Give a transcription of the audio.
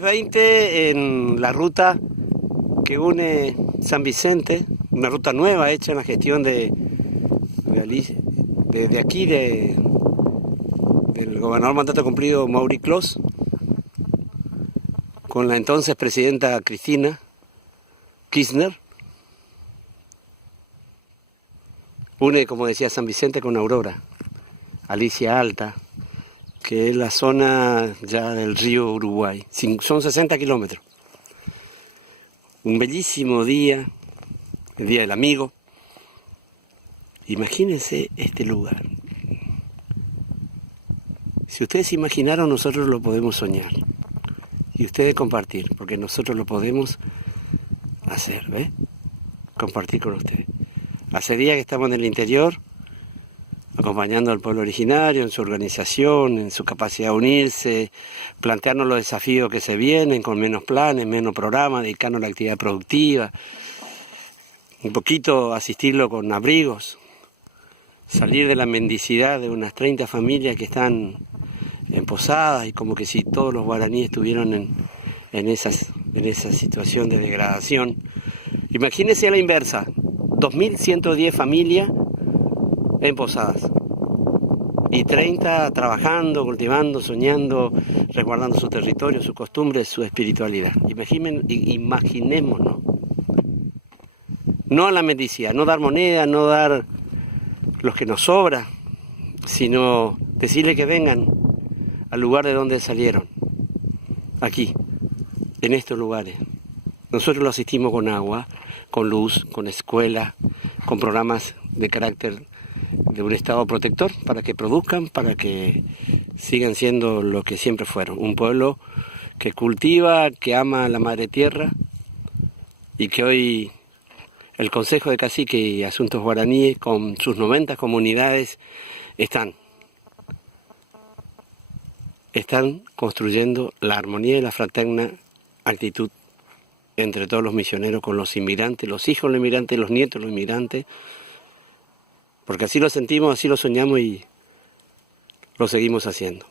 20 en la ruta que une San Vicente, una ruta nueva hecha en la gestión de aquí, del gobernador mandato cumplido Mauri Clos, con la entonces presidenta Cristina Kirchner. Une, como decía, San Vicente con Aurora, Alicia Alta, que es la zona ya del río Uruguay. Son 60 kilómetros. Un bellísimo día, el Día del Amigo. Imagínense este lugar. Si ustedes imaginaron, nosotros lo podemos soñar. Y ustedes compartir, porque nosotros lo podemos hacer, ¿ves? Compartir con ustedes. Hace días que estamos en el interior, acompañando al pueblo originario en su organización, en su capacidad de unirse, plantearnos los desafíos que se vienen con menos planes, menos programas, dedicarnos a la actividad productiva, un poquito asistirlo con abrigos, salir de la mendicidad de unas 30 familias que están en posadas y como que si todos los guaraníes estuvieran en esa situación de degradación. Imagínense a la inversa, 2.110 familias en posadas y 30 trabajando, cultivando, soñando, resguardando su territorio, sus costumbres, su espiritualidad. Imaginémonos. No a la mendicidad, no dar moneda, no dar los que nos sobra, sino decirle que vengan al lugar de donde salieron, aquí, en estos lugares. Nosotros lo asistimos con agua, con luz, con escuela, con programas de carácter de un estado protector para que produzcan, para que sigan siendo lo que siempre fueron. Un pueblo que cultiva, que ama a la madre tierra y que hoy el Consejo de Cacique y Asuntos Guaraníes con sus 90 comunidades están construyendo la armonía y la fraterna actitud entre todos los misioneros con los inmigrantes, los hijos de los inmigrantes, los nietos de los inmigrantes, porque así lo sentimos, así lo soñamos y lo seguimos haciendo.